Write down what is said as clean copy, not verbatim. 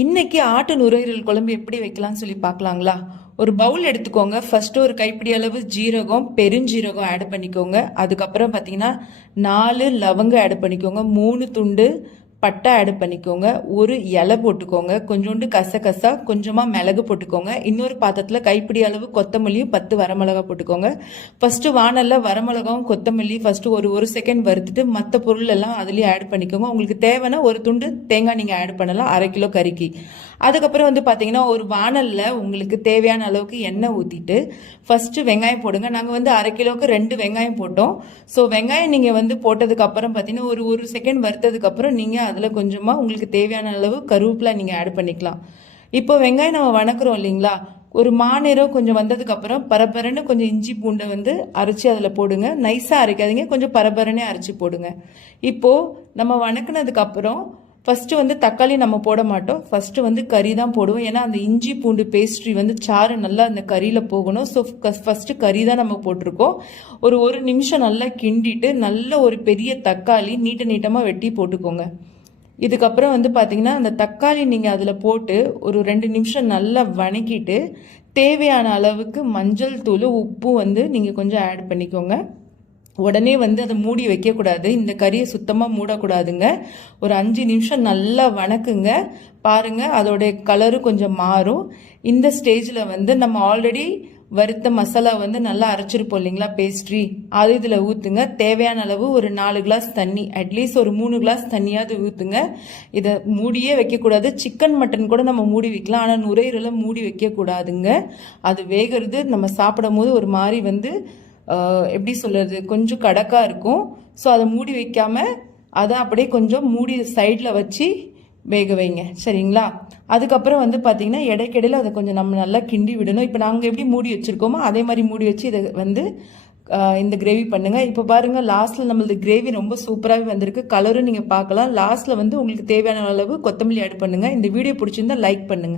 இன்னைக்கு ஆட்டு நுரையீரல் குழம்பு எப்படி வைக்கலாம்னு சொல்லி பார்க்கலாங்களா? ஒரு பவுல் எடுத்துக்கோங்க. ஃபர்ஸ்ட் ஒரு கைப்பிடி அளவு ஜீரகம், பெருஞ்சீரகம் ஆட் பண்ணிக்கோங்க. அதுக்கப்புறம் பார்த்தீங்கன்னா 4 லவங்க ஆட் பண்ணிக்கோங்க. 3 துண்டு பட்டை ஆட் பண்ணிக்கோங்க. ஒரு இலை போட்டுக்கோங்க. கொஞ்சோண்டு கசகசா, கொஞ்சமாக மிளகு போட்டுக்கோங்க. இன்னொரு பாத்திரத்தில் கைப்பிடி அளவு கொத்தமல்லியும் 10 வரமிளகா போட்டுக்கோங்க. ஃபர்ஸ்ட் வானலில் வரமிளகாவும் கொத்தமல்லி ஃபர்ஸ்ட் ஒரு செகண்ட் வறுத்துட்டு மற்ற பொருள் எல்லாம் அதுலேயே ஆட் பண்ணிக்கோங்க. உங்களுக்கு தேவைன்னா ஒரு துண்டு தேங்காய் நீங்கள் ஆட் பண்ணலாம், 1/2 கிலோ கறிக்கு. அதுக்கப்புறம் வந்து பார்த்தீங்கன்னா ஒரு வானலில் உங்களுக்கு தேவையான அளவுக்கு எண்ணெய் ஊற்றிட்டு ஃபஸ்ட்டு வெங்காயம் போடுங்க. நாங்கள் வந்து 1/2 கிலோவுக்கு 2 வெங்காயம் போட்டோம். ஸோ வெங்காயம் நீங்கள் வந்து போட்டதுக்கப்புறம் பார்த்தீங்கன்னா ஒரு செகண்ட் வறுத்ததுக்கப்புறம் நீங்கள் அதில் கொஞ்சமாக உங்களுக்கு தேவையான அளவு கருவேப்பிலை நீங்கள் ஆட் பண்ணிக்கலாம். இப்போ வெங்காயம் நம்ம வணக்குறோம் இல்லைங்களா, ஒரு மாநிறம் கொஞ்சம் வந்ததுக்கப்புறம் பரபரன்னு கொஞ்சம் இஞ்சி பூண்டை வந்து அரைச்சி அதில் போடுங்க. நைஸாக அரைக்காதீங்க, கொஞ்சம் பரபரனே அரைச்சி போடுங்க. இப்போது நம்ம வணக்குனதுக்கப்புறம் ஃபஸ்ட்டு வந்து தக்காளி நம்ம போட மாட்டோம். ஃபஸ்ட்டு வந்து கறி தான் போடுவோம். ஏன்னா அந்த இஞ்சி பூண்டு பேஸ்ட்ரி வந்து சாறு நல்லா அந்த கறியில் போகணும். ஸோ ஃபஸ்ட்டு கறி தான் நம்ம போட்டிருக்கோம். ஒரு நிமிஷம் நல்லா கிண்டிட்டு நல்ல ஒரு பெரிய தக்காளி நீட்டமாக வெட்டி போட்டுக்கோங்க. இதுக்கப்புறம் வந்து பார்த்தீங்கன்னா அந்த தக்காளி நீங்கள் அதில் போட்டு ஒரு 2 நிமிஷம் நல்லா வணக்கிட்டு தேவையான அளவுக்கு மஞ்சள் தூள், உப்பு வந்து நீங்கள் கொஞ்சம் ஆட் பண்ணிக்கோங்க. உடனே வந்து அதை மூடி வைக்கக்கூடாது. இந்த கறியை சுத்தமாக மூடக்கூடாதுங்க. ஒரு 5 நிமிஷம் நல்லா வணக்குங்க. பாருங்கள் அதோடைய கலரு கொஞ்சம் மாறும். இந்த ஸ்டேஜில் வந்து நம்ம ஆல்ரெடி வறுத்த மசாலா வந்து நல்லா அரைச்சிருப்போம் இல்லைங்களா, பேஸ்ட்ரி, அது இதில் ஊற்றுங்க. தேவையான அளவு ஒரு 4 கிளாஸ் தண்ணி, அட்லீஸ்ட் ஒரு 3 கிளாஸ் தண்ணியாவது ஊற்றுங்க. இதை மூடியே வைக்கக்கூடாது. சிக்கன் மட்டன் கூட நம்ம மூடி வைக்கலாம், ஆனால் நுரையீரலை மூடி வைக்கக்கூடாதுங்க. அது வேகிறது நம்ம சாப்பிடும் போது ஒரு மாதிரி வந்து எப்படி சொல்கிறது, கொஞ்சம் கடக்காக இருக்கும். ஸோ அதை மூடி வைக்காமல் அதை அப்படியே கொஞ்சம் மூடி சைடில் வச்சு வேக வைங்க, சரிங்களா? அதுக்கப்புறம் வந்து பார்த்தீங்கன்னா இடைக்கிடையில் அதை கொஞ்சம் நம்ம நல்லா கிண்டி விடணும். இப்போ நாங்கள் எப்படி மூடி வச்சுருக்கோமோ அதே மாதிரி மூடி வச்சு இதை வந்து இந்த கிரேவி பண்ணுங்கள். இப்போ பாருங்கள் லாஸ்ட்டில் நம்மளது கிரேவி ரொம்ப சூப்பராகவே வந்திருக்கு. கலரும் நீங்கள் பார்க்கலாம். லாஸ்ட்டில் வந்து உங்களுக்கு தேவையான அளவு கொத்தமல்லி ஆட் பண்ணுங்கள். இந்த வீடியோ பிடிச்சிருந்தா லைக் பண்ணுங்கள்.